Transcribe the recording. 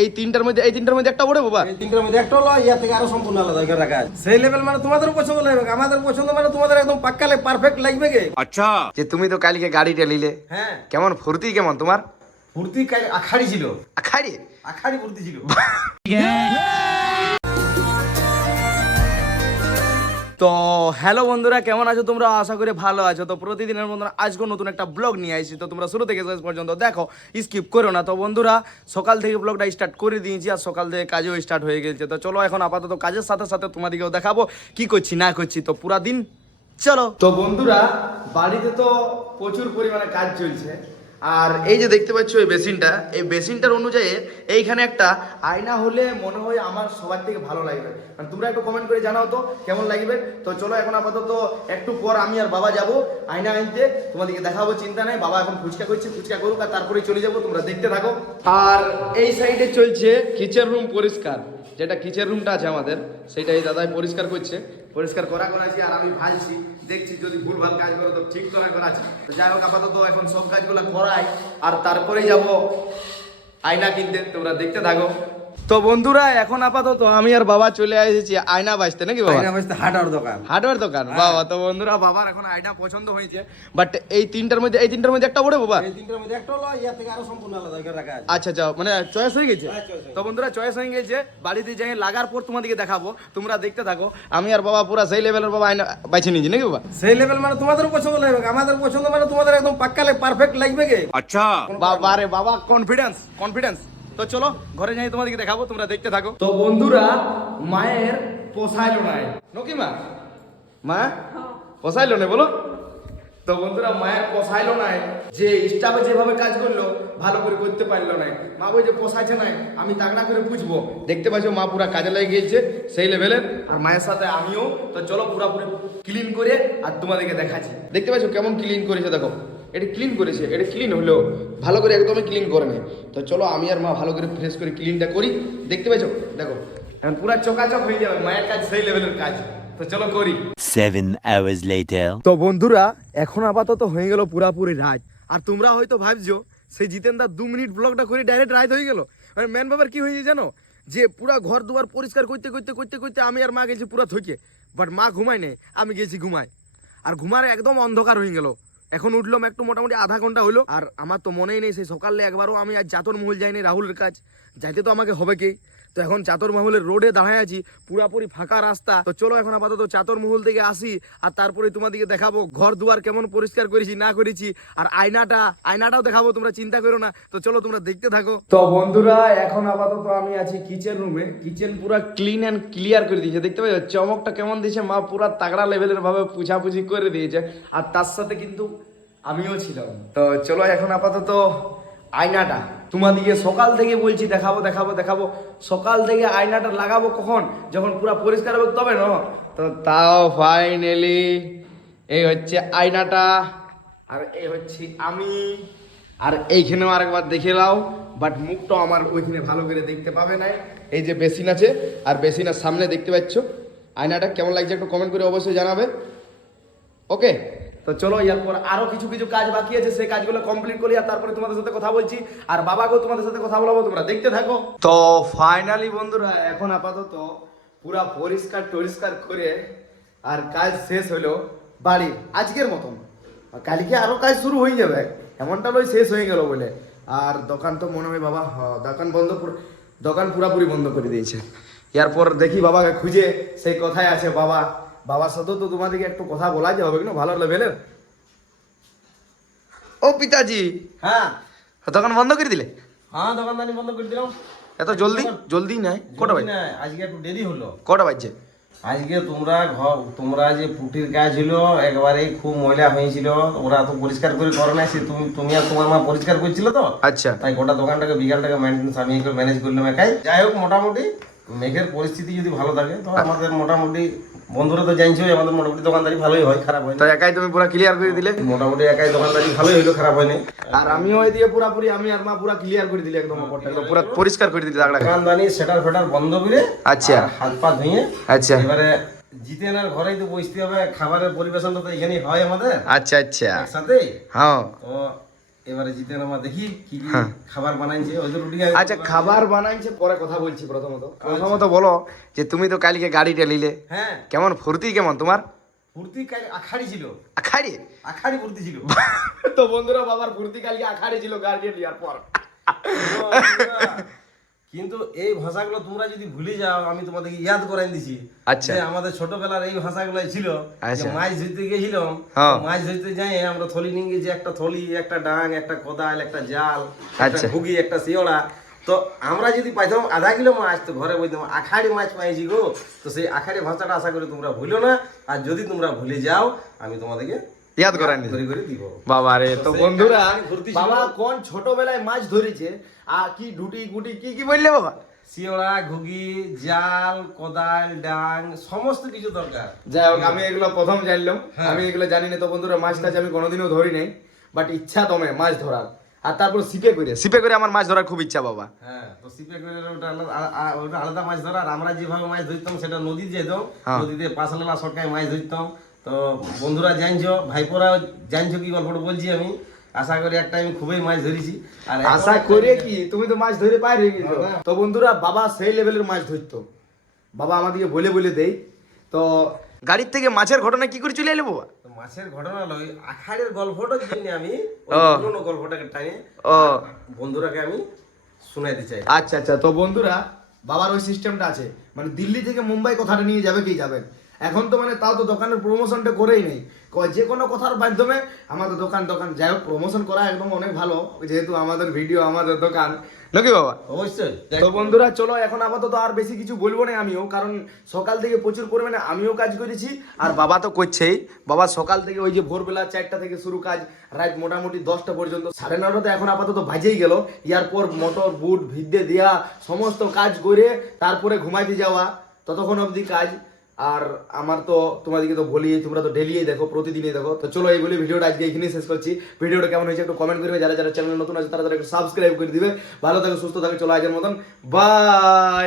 এই তিনটার মধ্যে একটা বড় বাবা, এই তিনটার মধ্যে একটা হলো, ইয়া থেকে আরো সম্পূর্ণ আলাদা করে কাজ। সেই লেভেল মানে তোমাদের পছন্দ লাগবে, আমাদের পছন্দ মানে তোমাদের একদম পাক্কা পারফেক্ট লাগবে কে। আচ্ছা যে তুমি তো কালকে গাড়িটা নিলে, হ্যাঁ কেমন ফুর্তি কেমন তোমার? ফুর্তি কাল আখাড়ি ছিল, আখাড়ি আখাড়ি ফুর্তি ছিল। তো হ্যালো বন্ধুরা, কেমন আছো তোমরা? আশা করি ভালো আছো। তো প্রতিদিনের বন্ধুরা আজকে নতুন একটা ব্লগ নিয়ে আসছি, তো তোমরা শুরু থেকে শেষ পর্যন্ত দেখো, স্কিপ করো না। তো বন্ধুরা সকাল থেকে ব্লগটা স্টার্ট করে দিয়েছি, আর সকাল থেকে কাজও স্টার্ট হয়ে গেছে। তো চলো এখন আপাতত কাজের সাথে সাথে তোমাদেরকেও দেখাবো কি করছি না করছি। তো পুরা দিন চলো। তো বন্ধুরা বাড়িতে তো প্রচুর পরিমাণে কাজ চলছে, আর এই যে দেখতে পাচ্ছ এই বেসিনটার অনুযায়ী এইখানে একটা আয়না হলে মনে হয় আমার সবার থেকে ভালো লাগবে। মানে তোমরা একটু কমেন্ট করে জানাও তো কেমন লাগবে। তো চলো এখন আপাতত একটু পর আমি আর বাবা যাব আয়না আনতে, তোমাদেরকে দেখাবো, চিন্তা নেই। বাবা এখন ফুচকা করছে, ফুচকা করুক আর তারপরে চলে যাবো, তোমরা দেখতে থাকো। আর এই সাইডে চলছে কিচেন রুম পরিষ্কার, যেটা কিচেন রুমটা আছে আমাদের, সেটা এই দাদাই পরিষ্কার করছে। পরিষ্কার করাছি আর আমি ভালছি, দেখছি যদি ভুলভাল কাজ করো তো ঠিক করা আছে। তো যাই হোক আপাতত এখন সব কাজগুলো করাই, আর তারপরেই যাব আয়না কিনতে, তোমরা দেখতে থাকো। তো বন্ধুরা এখন আপাতত আমি আর বাবা চলে এসেছি আয়না বাজতে, নাকি বাবা? আয়না বাজতে হার্ডওয়্যার দোকান বাবা। তো বন্ধুরা বাবার এখন আয়না পছন্দ হয়েছে, বাট এই তিনটার মধ্যে একটা বড় বাবা, এই তিনটার মধ্যে একটা হলো, ইয়া থেকে আরো সম্পূর্ণ আলাদা করে কাজ। আচ্ছা আচ্ছা, মানে চয়েস হয়ে গেছে। হ্যাঁ, choice হয়ে তো বন্ধুরা চয়েস হয়ে গেছে, বাড়িতে যাই লাগার পর তোমাদেরকে দেখাবো, তোমরা দেখতে থাকো। আমি আর বাবা পুরা সেই লেভেলের বাবা আয়না বাইছে নিয়েছি, নাকি বাবা? সেই লেভেল মানে তোমাদের পছন্দ লাগবে, আমাদের পছন্দ মানে তোমাদের একদম পাক্কা পারফেক্ট লাগবে কে। আচ্ছা বাবা রে বাবা, কনফিডেন্স। তো চলো ঘরে যাই, তোমাদেরকে দেখাবো, তোমরা দেখতে থাকো। তো বন্ধুরা মায়ের পোষাইলো নাই, নাকি মা পোষাইলো না বলো? তো বন্ধুরা মায়ের পোষাইলো নাই, যে স্টাফে যেভাবে কাজ করলো ভালো করে করতে পারলো না। মা বই যে পোষাইছে নাই, আমি তাগড়া করে বুঝবো। দেখতে পাচ্ছ মা পুরা কাজে লেগে গিয়েছে সেই লেভেলের, আর মায়ের সাথে আমিও। তো চলো পুরোপুরি ক্লিন করে আর তোমাদেরকে দেখাচ্ছি। দেখতে পাচ্ছ কেমন ক্লিন করেছে, দেখো এটা ক্লিন করেছে, এটা ক্লিন হলো ভালো করে, একদমই ক্লিন করে নেই। তো চলো আমি আর মা ভালো করে ফ্রেশ করে ক্লিনটা করি। দেখতে পাচ্ছ দেখো এখন পুরা চকাচক হয়ে যাবে, মায়ের কাজ সেই লেভেলের কাজ। তো চলো করি। 7 hours later. তো বন্ধুরা এখন আপাতত হয়ে গেল পুরাপুরি রাত, আর তোমরা হয়তো ভাবছো সেই জিতেনদা 2 মিনিট ব্লগটা করে ডাইরেক্ট রাত হয়ে গেল। মানে মেন ব্যাপার কি হয়েছে জানো, যে পুরা ঘর দুয়ার পরিষ্কার করতে আমি আর মা গেছি পুরা থকে, বাট মা ঘুমায় নেই, আমি গেছি ঘুমায়, আর ঘুমার একদম অন্ধকার হয়ে গেল। এখন উঠলাম একটু মোটামুটি আধা ঘন্টা হলো, আর আমার তো মনেই নেই সেই সকালে একবারও আমি আজ চাতর মহল যাইনি রাহুলের কাজ, যাইতে তো আমাকে হবে কি। তো এখন চাতর মহলের রোডে দাঁড়ায় আছি, পুরাপুরি ফাঁকা রাস্তা। তো চলো এখন আপাতত চাতর মহল থেকে আসি, আর তারপরে তোমাদেরকে দেখাবো ঘর দুয়ার কেমন পরিষ্কার করেছি না করেছি, আর আয়নাটাও দেখাবো, তোমরা চিন্তা করো না। তো চলো তোমরা দেখতে থাকো। তো বন্ধুরা এখন আপাতত আমি আছি কিচেন রুমে, কিচেন পুরা ক্লিন অ্যান্ড ক্লিয়ার করে দিয়েছে। দেখতে পাচ্ছ চমকটা কেমন দিয়েছে, মা পুরা তাগড়া লেভেলের ভাবে পুছাপুছি করে দিয়েছে, আর তার সাথে কিন্তু আমিও ছিলাম। তো চলো এখন আপাতত আয়নাটা তোমাদিকে সকাল থেকে বলছি দেখাবো। সকাল থেকে আয়নাটা লাগাবো কখন, যখন পুরো পরিষ্কার হবে তবে না। তো তাও ফাইনালি এই হচ্ছে আয়নাটা, আর এই হচ্ছে আমি, আর এইখানেও আরেকবার দেখে নাও, বাট মুখটা আমার ওইখানে ভালো করে দেখতে পাবে না। এই যে বেসিন আছে, আর বেসিনের সামনে দেখতে পাচ্ছ আয়নাটা কেমন লাগছে একটু কমেন্ট করে অবশ্যই জানাবে। ওকে তো চলো এরপর আরো কিছু কাজ বাকি আছে, সেই কাজগুলো কমপ্লিট করি, আর তারপরে তোমাদের সাথে কথা বলছি, আর বাবাকেও তোমাদের সাথে কথা বলবো, তোমরা দেখতে থাকো। তো ফাইনালি বন্ধুরা এখন আপাতত পুরা পরিষ্কার করে আর কাজ শেষ হলো বাড়ি আজকের মতন। কালকে আরো কাজ শুরু হয়ে যাবে, এমনটা নয় শেষ হয়ে গেল বলে। আর দোকান তো মনে হয় বাবা দোকান পুরাপুরি বন্ধ করে দিয়েছে। এরপর দেখি বাবাকে খুঁজে, সেই কথাই আছে বাবার সাথেও তো তোমাদেরকে একটু কথা বলা যে হবে না ভালো লেভেলের। ও পিতাজি, হ্যাঁ দোকান বন্ধ করে দিলে? হ্যাঁ দোকানদানি বন্ধ করে দিলাম। এত জলদি নাই? কটা বাজছে? আজকে একটু দেরি হলো। কটা বাজছে? আজকে তোমরা যে পুটির কাজ হলো একবারেই খুব ময়লা হয়েছিল, ওরা তো পরিষ্কার করে করো না, সে তুমি আর তোমার মা পরিষ্কার করছিল তো। আচ্ছা তাই গোটা দোকানটাকে বিকালটাকে মেনটেন্স আমি ম্যানেজ করলাম একাই। যাই হোক মোটামুটি মেঘের পরিস্থিতি যদি ভালো থাকে তো আমাদের মোটামুটি বন্ধুরা তো জানছো আমাদের মোটামুটি দোকানদারি ভালোই হয়, খারাপ হয় না। তো একাই তুমি পুরো ক্লিয়ার করে দিলে? মোটামুটি একাই দোকানদারি ভালোই হইলো, খারাপ হয়নি। আর আমিও এদিকে পুরোপুরি আমি আর মা পুরো ক্লিয়ার করে দিলি, একদম পুরো পরিষ্কার করে দিলি দাগড়া। দোকানদানি সেটার ফেটার বন্ধ করে আচ্ছা হাত পা ধুয়ে আচ্ছা এবারে জিতেনার ঘরেই তো বসতে হবে, খাবারের পরিবেশনটা তো এখানেই হয় আমাদের। আচ্ছা একসাথে হ্যাঁ। তো এবারে জিতেন আমার দেখি কি কি খাবার বানাইছে ওই তো রুটি আচ্ছা খাবার বানাইছে পরে কথা বলছি। প্রথমত বলো যে তুমি তো কালকে গাড়িটা নিলে, হ্যাঁ কেমন ফুর্তি কেমন তোমার? ফুর্তি কাল আখাড়ি ছিল, আখাড়ি আখাড়ি ফুর্তি ছিল। তো বন্ধুরা বাবার ফুর্তি কালকে আখাড়ি ছিল গাড়ি নেওয়ার পর। কিন্তু এই ভাষাগুলো তোমরা যদি ভুলে যাও আমি তোমাদেরকে ইয়াদ করাই দিছি। আচ্ছা। যে আমাদের ছোটবেলার এই ভাষাগুলাই ছিল। যে আচ্ছা। মাছ ধরতে গেছিলাম, হ্যাঁ। মাছ ধরতে যাই আমরা থলি নিয়ে গেছি, একটা থলি, একটা ডাং, একটা কোদাল, একটা জাল, একটা আচ্ছা। ঘুগি, একটা শিওড়া। তো আমরা যদি পাইতাম আধা কিলো মাছ, তো ঘরে বলতাম আখাড়ি মাছ পাইছি গো। তো সেই আখাড়ি ভাষাটা আশা করি তোমরা ভুলো না। আর যদি তোমরা ভুলে যাও আমি তোমাদেরকে ইয়াদ করাই নি করে করে দিব। বাবা রে। তো সেই বন্ধুরা কারণে ফুর্তি ছিল। বাবা কোন ছোটবেলায় মাছ ধরেছে আর কি ডুটি গুটি কি কি বললে বাবা? শিওড়া, ঘুগি, জাল, কোদাল, ডাং সমস্ত কিছু দরকার। যাই হোক আমি এগুলো প্রথম জানলাম। হ্যাঁ। আমি এগুলো জানি না। তো বন্ধুরা মাছ টাছ আমি কোনোদিনও ধরি নাই, বাট ইচ্ছা দমে মাছ ধরার। আর তারপর সিপে করে আমার মাছ ধরার খুব ইচ্ছা বাবা। হ্যাঁ, তো সিপে করে ওটা ওটা আলাদা মাছ ধরা। আর আমরা যেভাবে মাছ ধরতাম সেটা নদীতে যেতাম, হ্যাঁ। নদীতে পাশালা সরকায় মাছ ধরতাম। তো বন্ধুরা জানছো, ভাইপোরা জানছো কি গল্পটা বলছি আমি। আশা করি একটা আমি খুবই মাছ ধরেছি। আর এখন আশা একটা- করে কি তুমি তো মাছ ধরে পাই রেখে গেছো। হ্যাঁ। তো বন্ধুরা বাবা সেই লেভেলের মাছ ধরতো। বাবা আমাদেরকে বলে বলে দেই। তো গাড়ির থেকে মাছের ঘটনা কি করে চলে এলো বাবা? তো মাছের ঘটনা লই আখাড়ের গল্পটার জন্য আমি ওই ও। পুরোনো গল্পটাকে টানে ও বন্ধুরাকে আমি শোনাইতে চাই। আচ্ছা আচ্ছা। তো বন্ধুরা বাবার ওই সিস্টেমটা আছে, মানে দিল্লি থেকে মুম্বাই কথাটা নিয়ে যাবে কি যাবেন। এখন তো মানে তাও তো দোকানের প্রমোশনটা করেই নেই। যে কোনো কথার মাধ্যমে আমাদের দোকান যাই হোক প্রমোশন করা একদম অনেক ভালো, যেহেতু আমাদের ভিডিও আমাদের দোকান নাকি বাবা। অবশ্যই। তো বন্ধুরা চলো এখন আপাতত আর বেশি কিছু বলবো না আমিও, কারণ সকাল থেকে প্রচুর পরিমাণে আমিও কাজ করেছি আর বাবা তো করছেই। বাবা সকাল থেকে ওই যে ভোরবেলা 4টা থেকে শুরু কাজ, রাত মোটামুটি 10টা পর্যন্ত, 9:30 এখন আপাতত বাজেই গেল। ইয়ারপর মোটর বুট ভিদ্যে দেওয়া সমস্ত কাজ করে তারপরে ঘুমাইতে যাওয়া, ততক্ষণ অবধি কাজ। আর আমার তো তোমাদেরকে তো বলি, তোমরা তো ডেলিই দেখো, প্রতিদিনই দেখো। তো চলো এই বলে ভিডিওটা আজকে এখানেই শেষ করছি। ভিডিওটা কেমন হয়েছে একটু কমেন্ট করবে, যারা যারা চ্যানেল নতুন আছে তারা একটু সাবস্ক্রাইব করে দিবে। ভালো থাকো, সুস্থ থাকো। চলো আজকের মতন বাই।